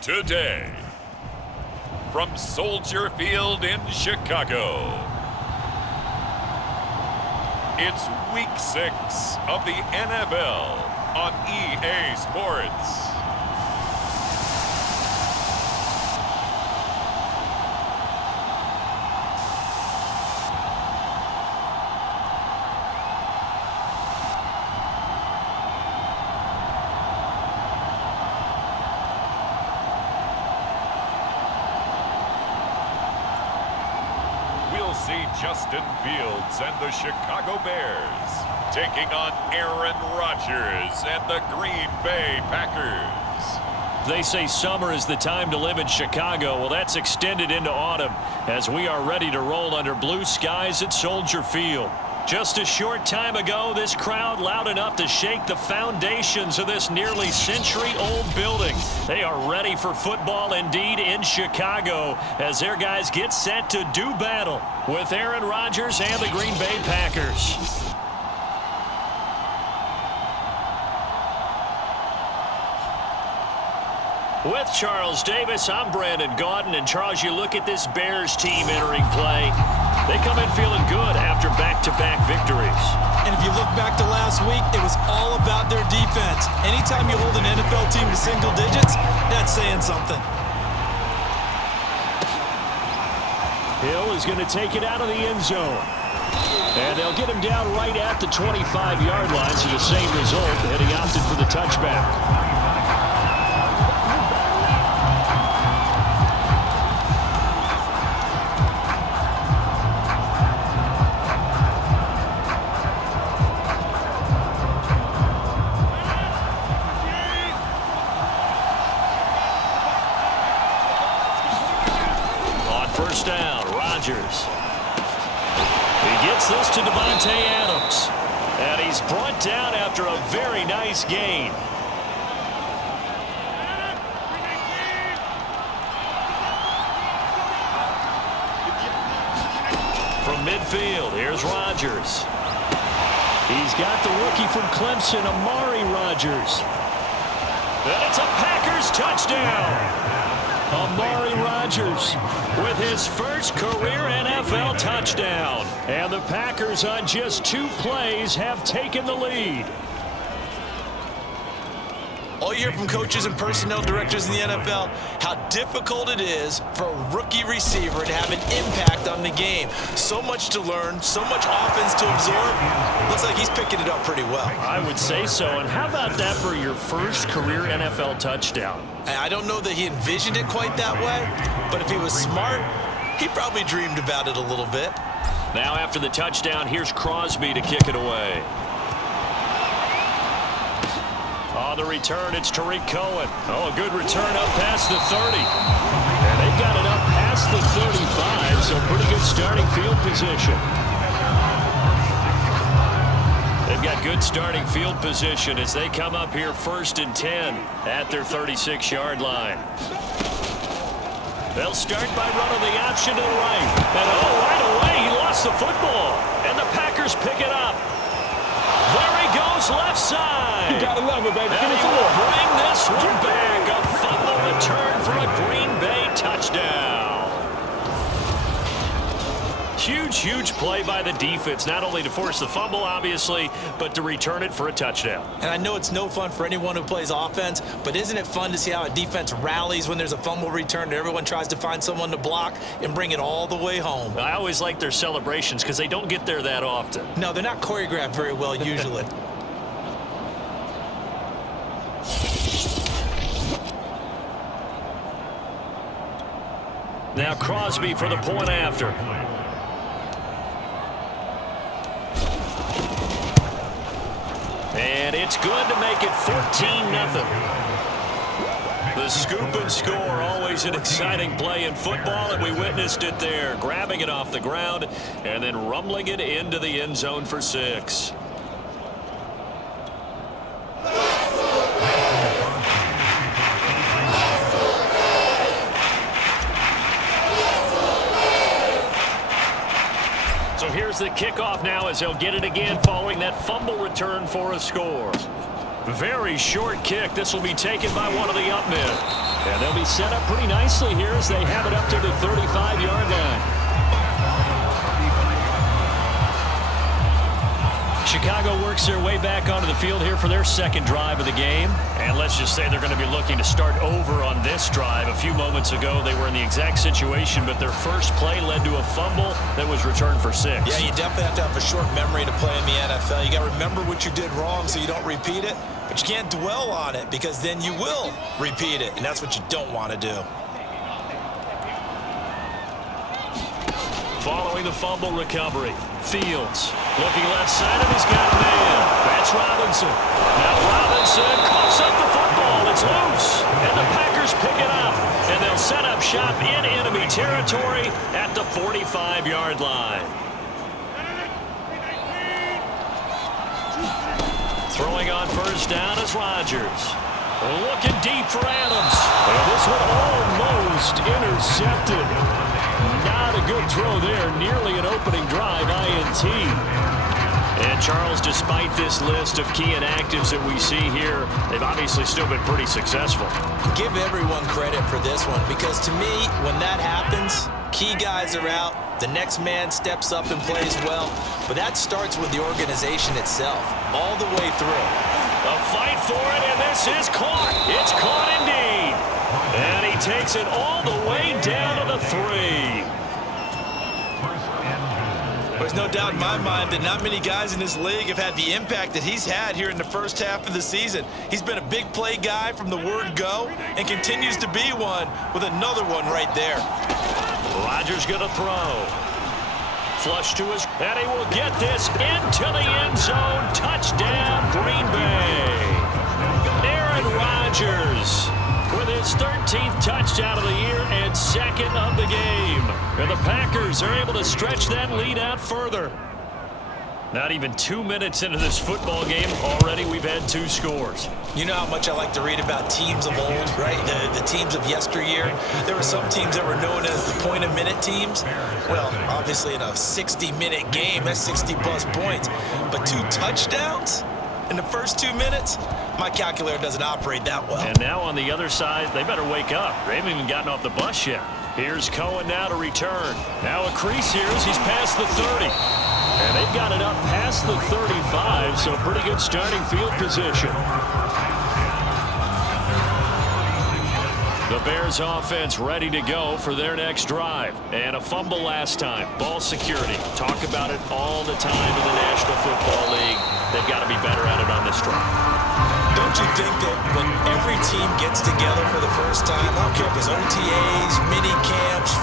today. From Soldier Field in Chicago, it's Week 6 of the NFL on EA Sports. We'll see Justin Fields and the Chicago Bears taking on Aaron Rodgers and the Green Bay Packers. They say summer is the time to live in Chicago. Well, that's extended into autumn as we are ready to roll under blue skies at Soldier Field. Just a short time ago, this crowd loud enough to shake the foundations of this nearly century-old building. They are ready for football indeed in Chicago as their guys get set to do battle with Aaron Rodgers and the Green Bay Packers. With Charles Davis, I'm Brandon Gaudin. And Charles, you look at this Bears team entering play. They come in feeling good after back-to-back victories. And if you look back to last week, it was all about their defense. Anytime you hold an NFL team to single digits, that's saying something. Hill is going to take it out of the end zone. And they'll get him down right at the 25-yard line, so the same result, and he opted for the touchback. First down, Rodgers. He gets this to Devontae Adams. And he's brought down after a very nice gain. From midfield, here's Rodgers. He's got the rookie from Clemson, Amari Rodgers. And it's a Packers touchdown. Amari Rodgers with his first career NFL touchdown. And the Packers on just 2 plays have taken the lead. All you hear from coaches and personnel directors in the NFL, how difficult it is for a rookie receiver to have an impact on the game. So much to learn, so much offense to absorb. Looks like he's picking it up pretty well. I would say so. And how about that for your first career NFL touchdown? I don't know that he envisioned it quite that way, but if he was smart, he probably dreamed about it a little bit. Now after the touchdown, here's Crosby to kick it away. On the return, it's Tariq Cohen. Oh, a good return up past the 30. And they've got it up past the 35, so pretty good starting field position. They've got good starting field position as they come up here 1st and 10 at their 36-yard line. They'll start by running the option to the right. And right away, he lost the football. And the Packers pick it up. There he goes, left side. You gotta love it, baby. And he will bring this one back. A fumble return for a Green Bay touchdown. Huge play by the defense, not only to force the fumble, obviously, but to return it for a touchdown. And I know it's no fun for anyone who plays offense, but isn't it fun to see how a defense rallies when there's a fumble return and everyone tries to find someone to block and bring it all the way home? I always like their celebrations because they don't get there that often. No, they're not choreographed very well usually. Now Crosby for the point after. And it's good to make it 14-0. The scoop and score, always an exciting play in football, and we witnessed it there, grabbing it off the ground and then rumbling it into the end zone for 6. So here's the kickoff now as they'll get it again following that fumble return for a score. Very short kick. This will be taken by one of the up men. And they'll be set up pretty nicely here as they have it up to the 35-yard line. Chicago works their way back onto the field here for their second drive of the game. And let's just say they're going to be looking to start over on this drive. A few moments ago, they were in the exact situation, but their first play led to a fumble that was returned for 6. Yeah, you definitely have to have a short memory to play in the NFL. You got to remember what you did wrong so you don't repeat it, but you can't dwell on it because then you will repeat it, and that's what you don't want to do. Following the fumble recovery, Fields looking left side, and he's got a man. That's Robinson. Now Robinson coughs up the football. It's loose, and the Packers pick it up, and they'll set up shop in enemy territory at the 45-yard line. Throwing on first down is Rodgers. Looking deep for Adams. And this one almost intercepted. Not a good throw there. Nearly an opening drive INT. And Charles, despite this list of key inactives that we see here, they've obviously still been pretty successful. Give everyone credit for this one because to me, when that happens, key guys are out. The next man steps up and plays well. But that starts with the organization itself, all the way through. A fight for it, and this is caught. It's caught indeed. And he takes it all the way down to the 3. There's no doubt in my mind that not many guys in this league have had the impact that he's had here in the first half of the season. He's been a big play guy from the word go and continues to be one with another one right there. Rodgers going to throw. Flush to his, and he will get this into the end zone. Touchdown, Green Bay. Aaron Rodgers with his 13th touchdown of the year and second of the game. And the Packers are able to stretch that lead out further. Not even 2 minutes into this football game, already we've had 2 scores. You know how much I like to read about teams of old, right? The teams of yesteryear. There were some teams that were known as the point-a-minute teams. Well, obviously in a 60-minute game, that's 60-plus points. But 2 touchdowns in the first 2 minutes? My calculator doesn't operate that well. And now on the other side, they better wake up. They haven't even gotten off the bus yet. Here's Cohen now to return. Now a crease here as he's past the 30. And they've got it up past the 35, so pretty good starting field position. The Bears offense ready to go for their next drive. And a fumble last time. Ball security. Talk about it all the time in the National Football League. They've got to be better at it on this drive. Don't you think that when every team gets together for the first time, I don't care if it's OTAs, mini camps,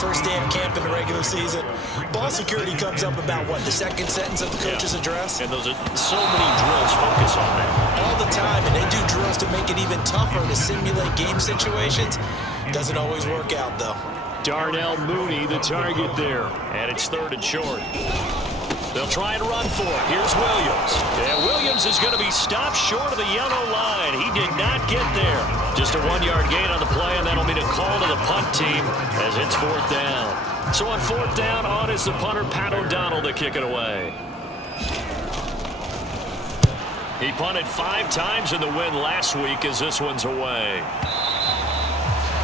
first day of camp in the regular season, ball security comes up about what, the second sentence of the coach's address? And those are so many drills focus on that. All the time, and they do drills to make it even tougher to simulate game situations. Doesn't always work out, though. Darnell Mooney, the target there. And it's 3rd and short. They'll try and run for it. Here's Williams. And Williams is going to be stopped short of the yellow line. He did not get there. Just a 1-yard gain on the play, and that'll be the call to the punt team as it's 4th down. So on 4th down, on is the punter, Pat O'Donnell, to kick it away. He punted 5 times in the win last week as this one's away.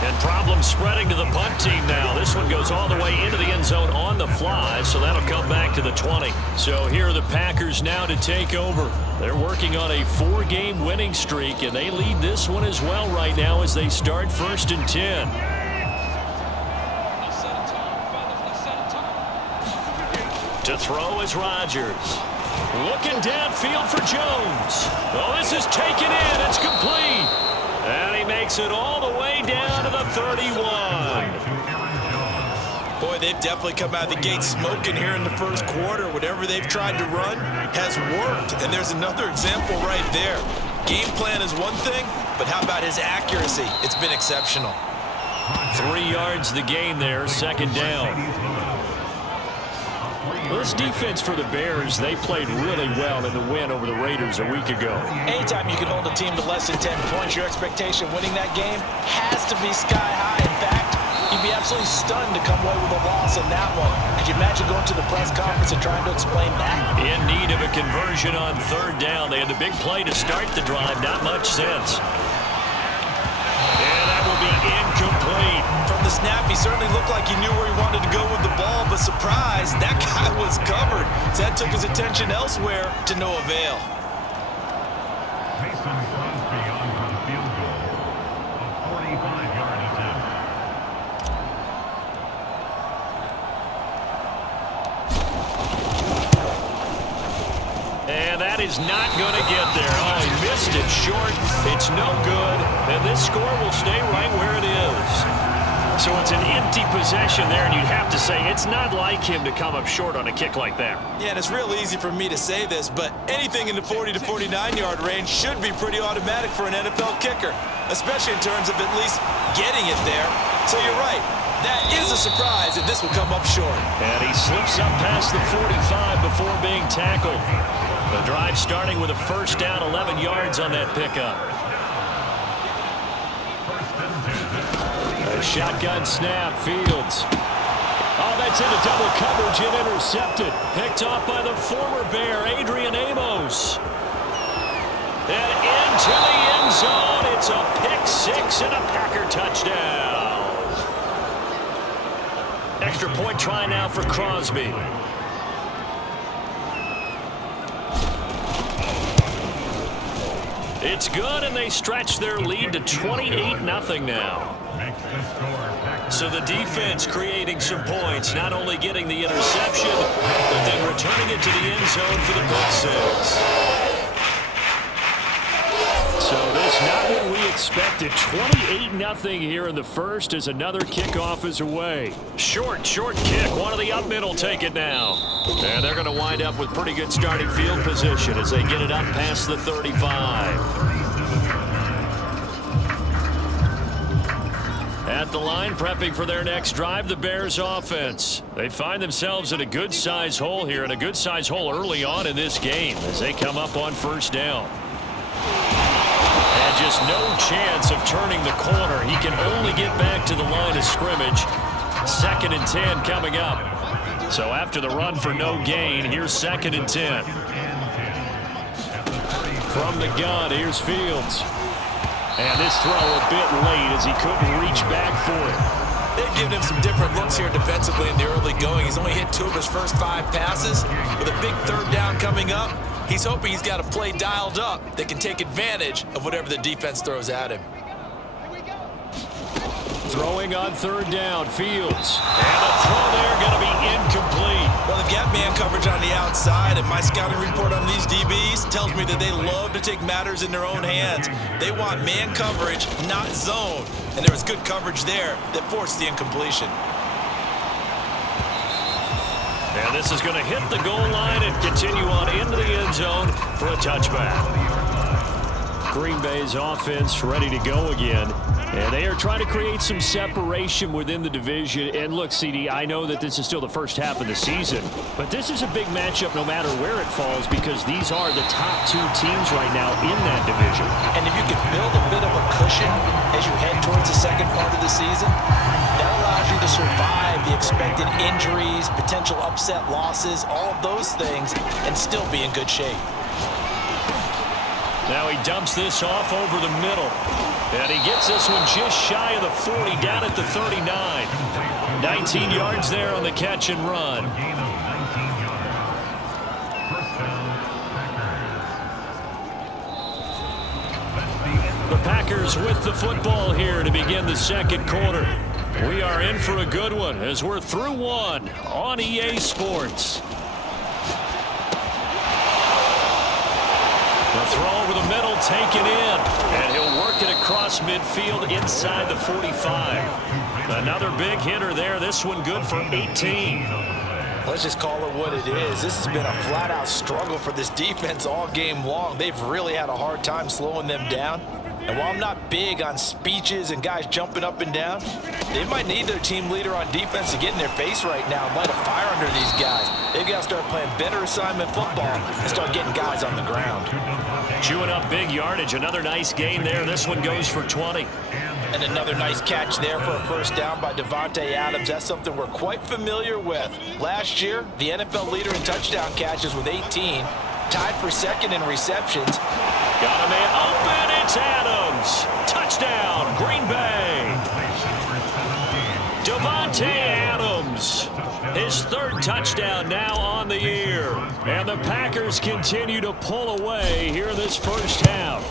And problems spreading to the punt team now. This one goes all the way into the end zone on the fly, so that'll come back to the 20. So here are the Packers now to take over. They're working on a 4-game winning streak, and they lead this one as well right now as they start 1st and 10. To throw is Rodgers. Looking downfield for Jones. Oh, this is taken in. It's complete. And he makes it all the way down to the 31. Boy, they've definitely come out of the gate smoking here in the first quarter. Whatever they've tried to run has worked. And there's another example right there. Game plan is one thing, but how about his accuracy? It's been exceptional. 3 yards the gain there, 2nd down. Well, this defense for the Bears, they played really well in the win over the Raiders a week ago. Anytime you can hold a team to less than 10 points, your expectation winning that game has to be sky high. In fact, you'd be absolutely stunned to come away with a loss in that one. Could you imagine going to the press conference and trying to explain that? In need of a conversion on 3rd down. They had the big play to start the drive. Not much sense. And that will be He certainly looked like he knew where he wanted to go with the ball, but surprise, that guy was covered. So that took his attention elsewhere to no avail. Mason Crosby on for the field goal. A 45-yard attempt. And that is not going to get there. Oh, he missed it short. It's no good. And this score will stay right where it is. So it's an empty possession there, and you'd have to say it's not like him to come up short on a kick like that. Yeah, and it's real easy for me to say this, but anything in the 40 to 49-yard range should be pretty automatic for an NFL kicker, especially in terms of at least getting it there. So you're right. That is a surprise, and this will come up short. And he slips up past the 45 before being tackled. The drive starting with a first down, 11 yards on that pickup. A shotgun snap, Fields. Oh, that's into double coverage and intercepted. Picked off by the former Bear, Adrian Amos. And into the end zone. It's a pick six and a Packer touchdown. Extra point try now for Crosby. It's good, and they stretch their lead to 28-0 now. So the defense creating some points, not only getting the interception, but then returning it to the end zone for the pick six. So this not what we expected. 28-0 here in the first as another kickoff is away. Short kick. One of the up middle take it now. And they're going to wind up with pretty good starting field position as they get it up past the 35. At the line, prepping for their next drive, the Bears offense. They find themselves in a good-sized hole here, and a good-sized hole early on in this game as they come up on first down. And just no chance of turning the corner. He can only get back to the line of scrimmage. 2nd and 10 coming up. So after the run for no gain, here's 2nd and 10. From the gun, here's Fields. And this throw a bit late as he couldn't reach back for it. They've given him some different looks here defensively in the early going. He's only hit 2 of his first 5 passes. With a big 3rd down coming up, he's hoping he's got a play dialed up that can take advantage of whatever the defense throws at him. Throwing on 3rd down, Fields. And the throw there going to be incomplete. Well, they've got man coverage on the outside, and my scouting report on these DBs tells me that they love to take matters in their own hands. They want man coverage, not zone. And there was good coverage there that forced the incompletion. And this is going to hit the goal line and continue on into the end zone for a touchback. Green Bay's offense ready to go again. And they are trying to create some separation within the division. And look, CD, I know that this is still the first half of the season, but this is a big matchup no matter where it falls because these are the top 2 teams right now in that division. And if you can build a bit of a cushion as you head towards the second part of the season, that allows you to survive the expected injuries, potential upset losses, all of those things, and still be in good shape. Now he dumps this off over the middle. And he gets this one just shy of the 40, down at the 39. 19 yards there on the catch and run. The Packers with the football here to begin the second quarter. We are in for a good one as we're through one on EA Sports. The throw over the middle, taken in, and he'll work it across midfield inside the 45. Another big hitter there. This one good for 18. Let's just call it what it is. This has been a flat-out struggle for this defense all game long. They've really had a hard time slowing them down. And while I'm not big on speeches and guys jumping up and down, they might need their team leader on defense to get in their face right now and light a fire under these guys. They've got to start playing better assignment football and start getting guys on the ground. Chewing up big yardage. Another nice gain there. This one goes for 20. And another nice catch there for a first down by Devontae Adams. That's something we're quite familiar with. Last year, the NFL leader in touchdown catches with 18. Tied for second in receptions. Got a man open. It's Adams. Touchdown, Green Bay. Devontae Davante Adams, his third touchdown now on the year. And the Packers continue to pull away here in this first half.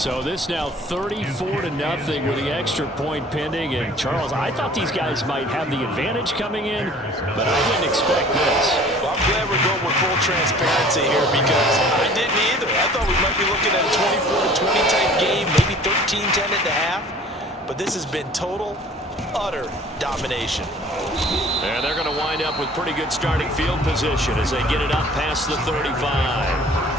So this now 34-0 with the extra point pending. And Charles, I thought these guys might have the advantage coming in, but I didn't expect this. Well, I'm glad we're going with full transparency here because I didn't either. I thought we might be looking at a 24-20 type game, maybe 13-10 at the half. But this has been total, utter domination. And they're going to wind up with pretty good starting field position as they get it up past the 35.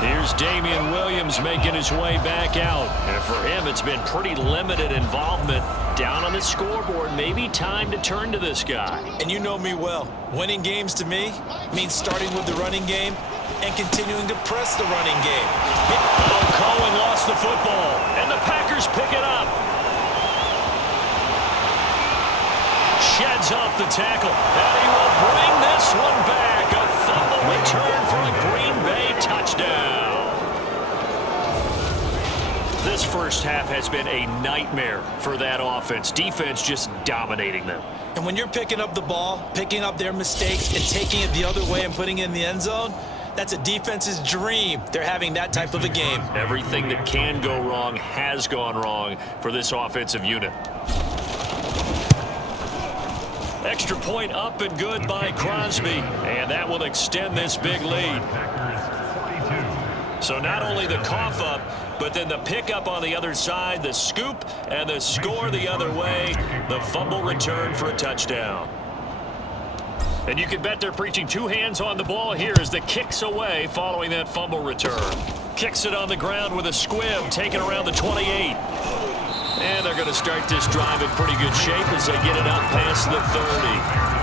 Here's Damian Williams making his way back out. And for him, it's been pretty limited involvement down on the scoreboard. Maybe time to turn to this guy. And you know me well. Winning games to me means starting with the running game and continuing to press the running game. Oh, Cohen lost the football, and the Packers pick it up. Sheds off the tackle, and he will bring this one back. A fumble return for a Green Bay touchdown. This first half has been a nightmare for that offense. Defense just dominating them. And when you're picking up the ball, picking up their mistakes, and taking it the other way and putting it in the end zone, that's a defense's dream. They're having that type of a game. Everything that can go wrong has gone wrong for this offensive unit. Extra point up and good by Crosby, and that will extend this big lead. So not only the cough up, but then the pickup on the other side, the scoop, and the score the other way, the fumble return for a touchdown. And you can bet they're preaching two hands on the ball here as the kicks away following that fumble return. Kicks it on the ground with a squib, taken around the 28. And they're going to start this drive in pretty good shape as they get it up past the 30.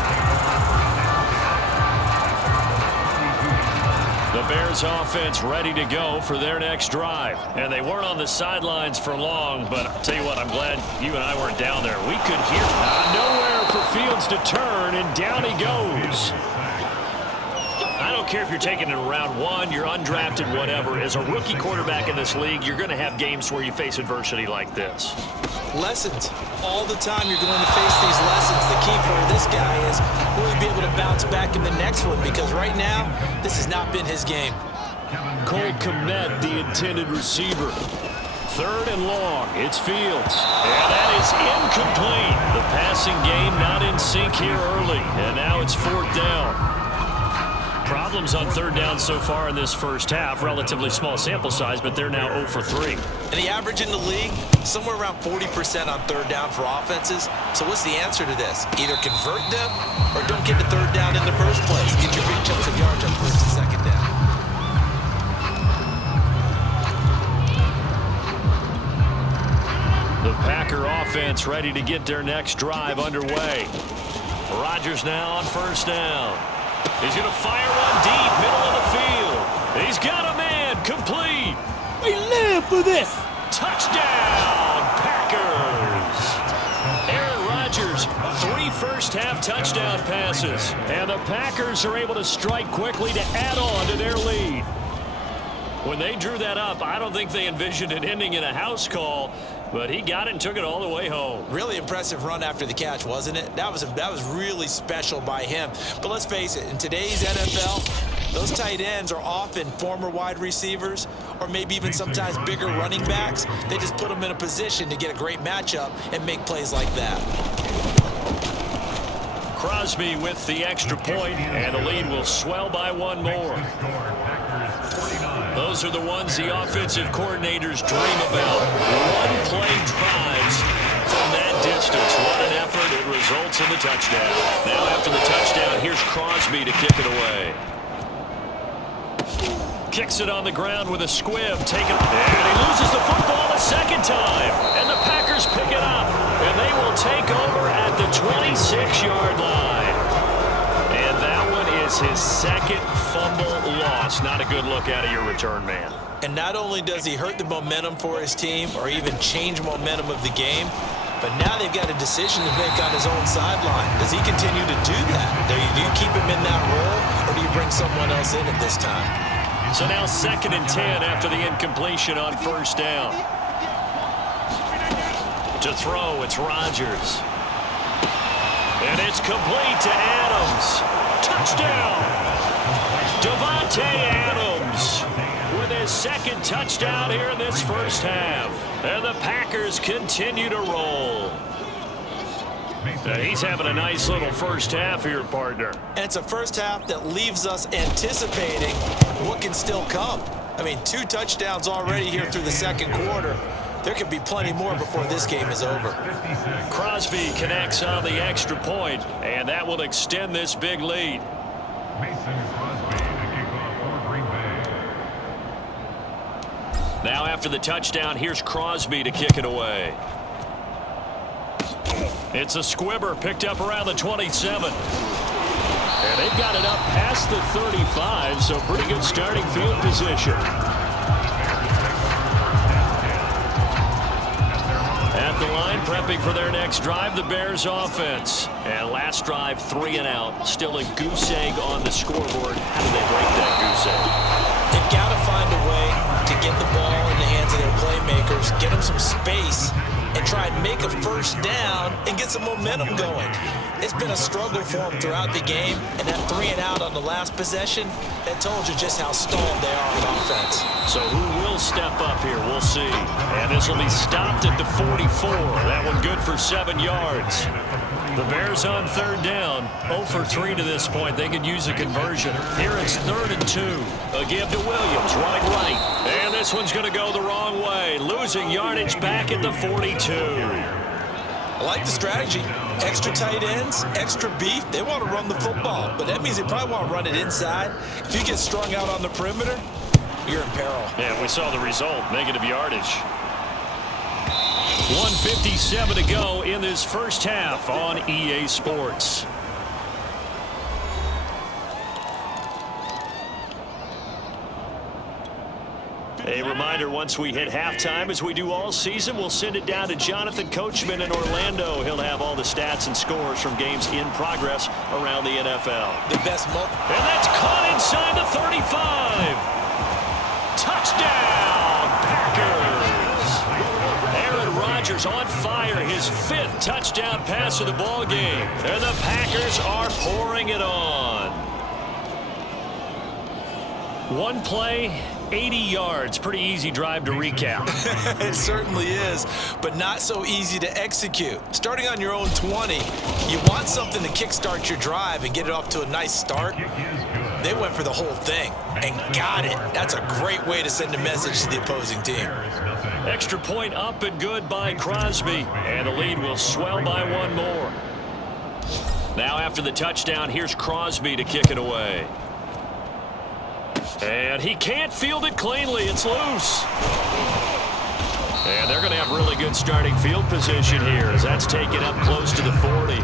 The Bears offense ready to go for their next drive. And they weren't on the sidelines for long, but I'll tell you what, I'm glad you and I weren't down there. We could hear nowhere for Fields to turn, and down he goes. I don't care if you're taking it in round one, you're undrafted, whatever. As a rookie quarterback in this league, you're going to have games where you face adversity like this. Lessons. All the time you're going to face these lessons. The key for this guy is will he be able to bounce back in the next one, because right now, this has not been his game. Cole Kmet, the intended receiver. Third and long, it's Fields. And that is incomplete. The passing game not in sync here early, and now it's fourth down. Problems on third down so far in this first half. Relatively small sample size, but they're now 0 for 3. And the average in the league, somewhere around 40% on third down for offenses. So what's the answer to this? Either convert them or don't get to third down in the first place. Get your big chunks of yards on first and second down. The Packer offense ready to get their next drive underway. Rodgers now on first down. He's going to fire one deep, middle of the field. He's got a man, complete. We live for this. Touchdown, Packers. Aaron Rodgers, 3 first-half touchdown passes. And the Packers are able to strike quickly to add on to their lead. When they drew that up, I don't think they envisioned it ending in a house call, but he got it and took it all the way home. Really impressive run after the catch, wasn't it? That was really special by him. But let's face it, in today's NFL, those tight ends are often former wide receivers or maybe even sometimes bigger running backs. They just put them in a position to get a great matchup and make plays like that. Crosby with the extra point, and the lead will swell by one more. Those are the ones the offensive coordinators dream about. One-play drives from that distance. What an effort. It results in the touchdown. Now after the touchdown, here's Crosby to kick it away. Kicks it on the ground with a squib. And he loses the football a second time. And the Packers pick it up. And they will take over at the 26-yard line. And that one is his second fumble loss. Not a good look out of your return man. And not only does he hurt the momentum for his team or even change momentum of the game, but now they've got a decision to make on his own sideline. Does he continue to do that? Do you keep him in that role, or do you bring someone else in at this time? So now 2nd and 10 after the incompletion on first down. To throw, it's Rodgers. And it's complete to Adams. Touchdown! Davante Adams with his second touchdown here in this first half. And the Packers continue to roll. He's having a nice little first half here, partner. And it's a first half that leaves us anticipating what can still come. I mean, 2 touchdowns already here through the second quarter. There could be plenty more before this game is over. Crosby connects on the extra point, and that will extend this big lead. Mason Crosby to kick off for Green Bay. Now after the touchdown, here's Crosby to kick it away. It's a squibber picked up around the 27. And they've got it up past the 35, so pretty good starting field position. At the line, prepping for their next drive, the Bears offense. And last drive, 3 and out. Still a goose egg on the scoreboard. How do they break that goose egg? They've got to find a way to get the ball in the hands of their playmakers, get them some space, and try and make a first down and get some momentum going. It's been a struggle for them throughout the game, and that 3 and out on the last possession, that told you just how stalled they are on offense. So who will step up here? We'll see. And this will be stopped at the 44. That one good for 7 yards. The Bears on third down. 0 for 3 to this point. They could use a conversion. Here it's 3rd and 2. A give to Williams, running right. And this one's going to go the wrong way. Losing yardage back at the 42. I like the strategy. Extra tight ends, extra beef. They want to run the football, but that means they probably want to run it inside. If you get strung out on the perimeter, you're in peril. Yeah, we saw the result. Negative yardage. 1:57 to go in this first half on EA Sports. A reminder, once we hit halftime, as we do all season, we'll send it down to Jonathan Coachman in Orlando. He'll have all the stats and scores from games in progress around the NFL. The best And that's caught inside the 35. Touchdown, Packers. Aaron Rodgers on fire, his 5th touchdown pass of the ball game. And the Packers are pouring it on. One play, 80 yards. Pretty easy drive to recap. It certainly is, but not so easy to execute. Starting on your own 20, you want something to kickstart your drive and get it off to a nice start. They went for the whole thing and got it. That's a great way to send a message to the opposing team. Extra point up and good by Crosby, and the lead will swell by 1 more. Now after the touchdown, here's Crosby to kick it away. And he can't field it cleanly. It's loose. And they're going to have really good starting field position here as that's taken up close to the 40.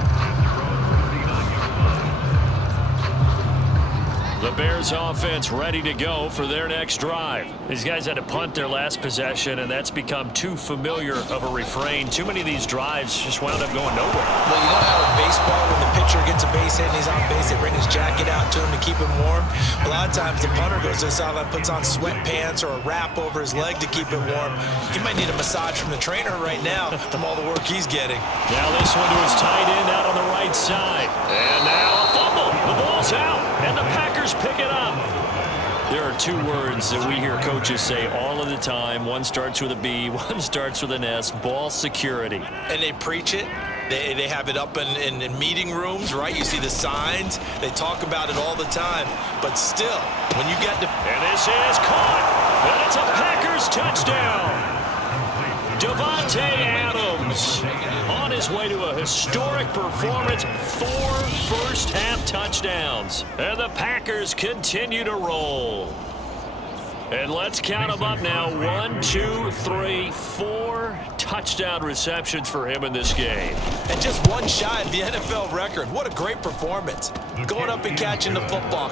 The Bears offense ready to go for their next drive. These guys had to punt their last possession, and that's become too familiar of a refrain. Too many of these drives just wound up going nowhere. Well, you know how in baseball, when the pitcher gets a base hit and he's on base, they bring his jacket out to him to keep him warm. A lot of times the punter goes to the sideline, puts on sweatpants or a wrap over his leg to keep it warm. He might need a massage from the trainer right now from all the work he's getting. Now this one to his tight end out on the right side. And now a fumble. The ball's out, and the Packers pick it up. There are 2 words that we hear coaches say all of the time. One starts with a B, one starts with an S, ball security. And they preach it. They have it up in meeting rooms, right? You see the signs. They talk about it all the time. But still, when you get to... And this is caught. And it's a Packers touchdown. Davante Adams on his way to a historic performance. 4 first-half touchdowns. And the Packers continue to roll. And let's count them up now. 1, 2, 3, 4 touchdown receptions for him in this game. And just 1 shy of the NFL record. What a great performance. Going up and catching the football.